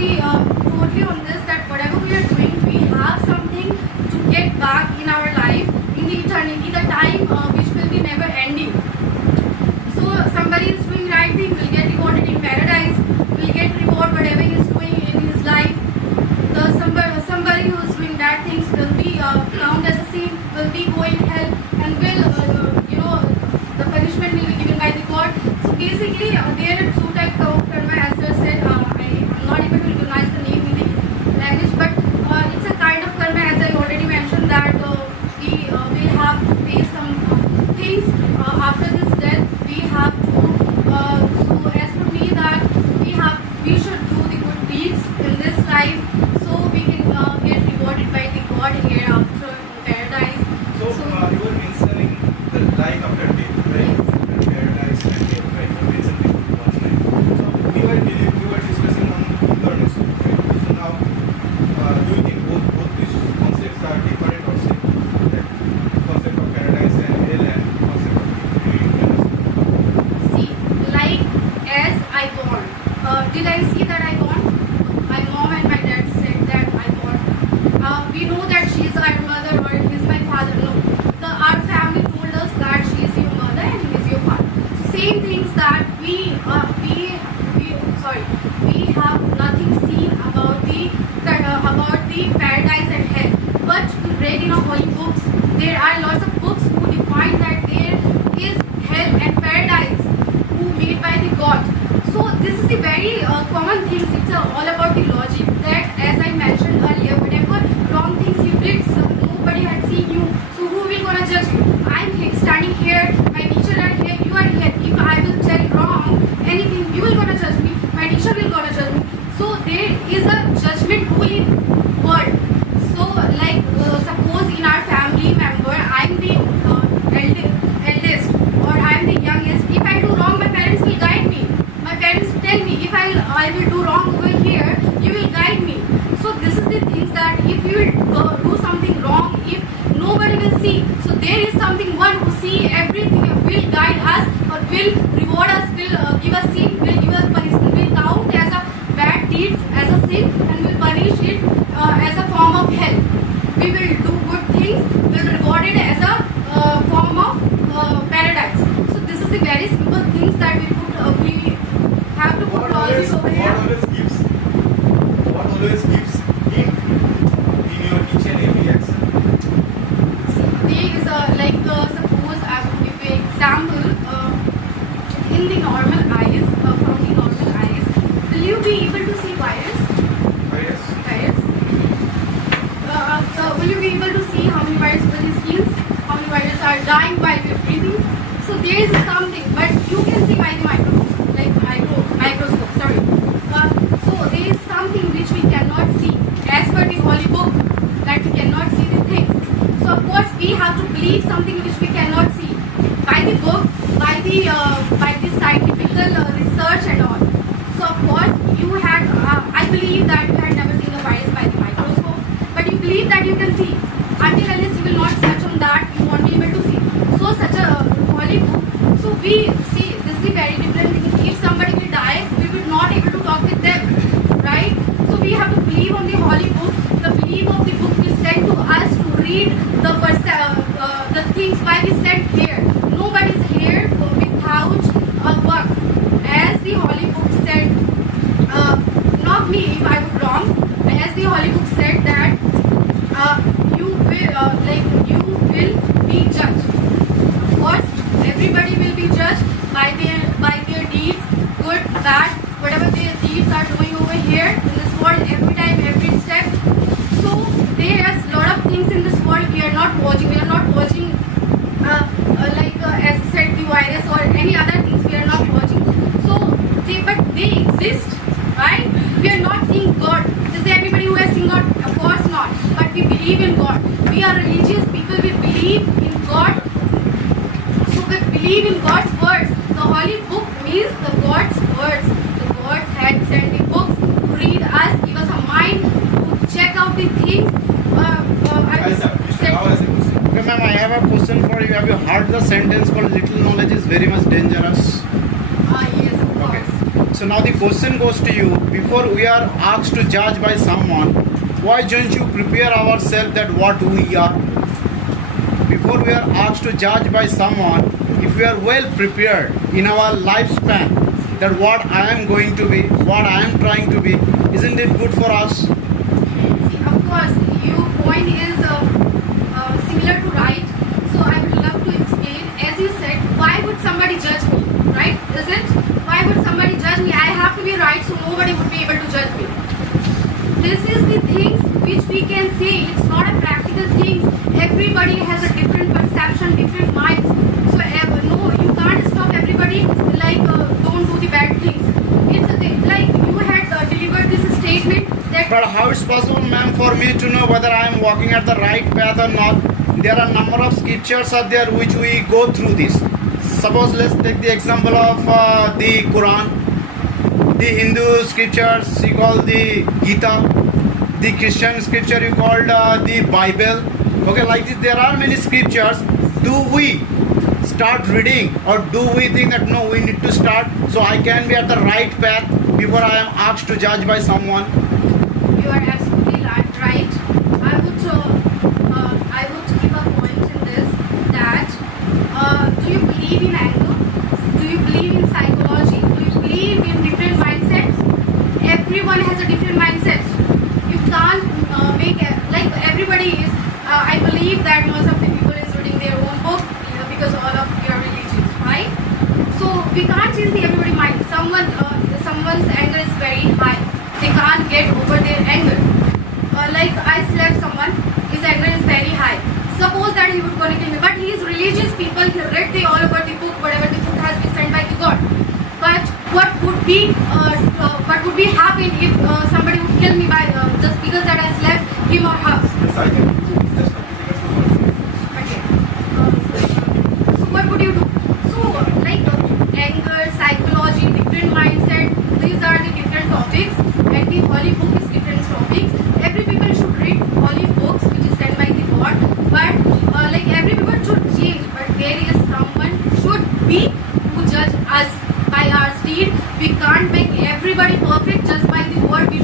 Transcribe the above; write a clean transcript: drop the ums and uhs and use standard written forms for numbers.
the totally on this that whatever we are doing, we have something to get back in our life, in the eternity, the time which will be never ending. So somebody is doing right thing will get rewarded in paradise, will get reward whatever he is doing in his life. Somebody who is doing bad things will be found as a sin, will be going hell, and will the punishment will be given by the God. So basically, there are two types of karma, as I said. I'm not able to recognize the name in the language, but it's a kind of karma, as I already mentioned, that we will have to face some things after this death. We have to. So as for me, that we should do the good deeds in this life, so we can get rewarded by the God hereafter in paradise. So you were mentioning the life after death, right? Paradise and death, right? You mentioned before last night. So we were discussing on incarnation, right? So now, do you think both these concepts are different or same? Like concept of paradise and hell and concept of reincarnation. See, like as I born, did I see that I born? My mom and my dad said that I born. We know that she is our mother or he is my father. No, our family told us that she is your mother and he is your father. So same things that we have nothing seen about the paradise and hell, but we read in our holy books. There are lots of books who define that there is hell and paradise who made by the God. So this is the very common things. It's all about the logic that, as I mentioned earlier, whatever wrong things you did, so nobody had seen you. So who will gonna judge you? I'm standing here, my teacher are here, you are here. If I will tell wrong anything, you will gonna judge me. My teacher will gonna judge me. So there is a judgment rule in world. So like suppose in our family member, I'm the eldest or I'm the youngest. If I do wrong, my parents will guide me. My parents tell me if I will do wrong over here, you will guide me. So this is the things that if you will do something wrong, if nobody will see, so there is something one who see everything, will guide us or will reward us, will give us sin, will give us punishment, will count as a bad deeds as a sin, and will punish it as a form of hell. We will do good things, will reward it as a form of paradise. So this is the very simple things that we have to put logic over here. What always gives hint in your each and every action? There is suppose I will give you an example. In the normal eyes, from the normal eyes, will you be able to see virus? Yes. Virus. So will you be able to see how many viruses in the skins? How many viruses are dying while we are breathing? So there is something, but you can see by the microscope. Sorry. So there is something which we cannot see, as per the holy book, that we cannot see the things. So of course we have to believe something which we cannot see by the book, by the scientific research and all. So of course you had, I believe that you had never seen a virus by the microscope, but you believe that you can see. Until unless you will not search on that, you won't be able to see. So such a holy book. So we see this is the very different thing. If somebody will die, we will not able to talk with them, right? So we have to believe on the holy book. The belief of the book is sent to us to read the things why we sent here. Nobody is here without a work. As the holy book said, not me if I was wrong. As the holy book said that you will be judged. Of course, everybody will be judged by their deeds, good, bad, whatever their deeds are doing over here in this world, every time, every step. So there are a lot of things in this world we are not watching. We are not watching as I said, the virus or any other things we are not watching. So they exist, right? We are not seeing God. Is there anybody who has seen God? Of course not. But we believe in God. We are religious people. We believe in God. So we believe in God's words. The holy book means the God's words. The God had sent the books to read us, give us a mind to check out the things. Okay, ma'am, I have a question for you. Have you heard the sentence called little knowledge is very much dangerous? Yes, of course. So now the question goes to you. Before we are asked to judge by someone, why don't you prepare ourselves that what we are? Before we are asked to judge by someone, if we are well prepared in our lifespan, that what I am going to be, what I am trying to be, isn't it good for us? See, of course, your point is similar to right. So I would love to explain. As you said, why would somebody judge me? Right? Is it? Why would somebody judge me? I have to be right, so nobody would be able to judge me. This is the things which we can say. It's not a practical thing. Everybody has a different perception, different minds. So no, you can't stop everybody. Like don't do the bad things. It's a thing. Like you had delivered this statement that. But how it's possible, ma'am, for me to know whether I am walking at the right path or not? There are number of scriptures are there which we go through this. Suppose let's take the example of the Quran, the Hindu scriptures you call the Gita, the Christian scripture you called the Bible. Okay, like this, there are many scriptures. Do we start reading, or do we think that no, we need to start so I can be at the right path before I am asked to judge by someone? You are absolutely right. I would give a point in this that do you believe in anger? Do you believe in psychology? Do you believe in different mindsets? Everyone has a different mindset. You can't make like everybody is. I believe that most of the people is reading their own book because all of your religions, right? So we can't change the everybody mind. Someone's anger is very high. They can't get over their anger. Like I slapped someone, his anger is very high. Suppose that he would gonna kill me, but he is religious people. He read all over the book, whatever the book has been sent by the God. But what would be happen if somebody would kill me by just because that I slapped him or her? Yes, I can. It's just a difficult to Okay. So what would you do? So like anger, psychology, different mindset. These are the different topics, and the holy book is different topics. Every people should read holy books which is sent by the God. But like every people should change. But there is someone should be who judge us by our deed. We can't make everybody perfect just by the word we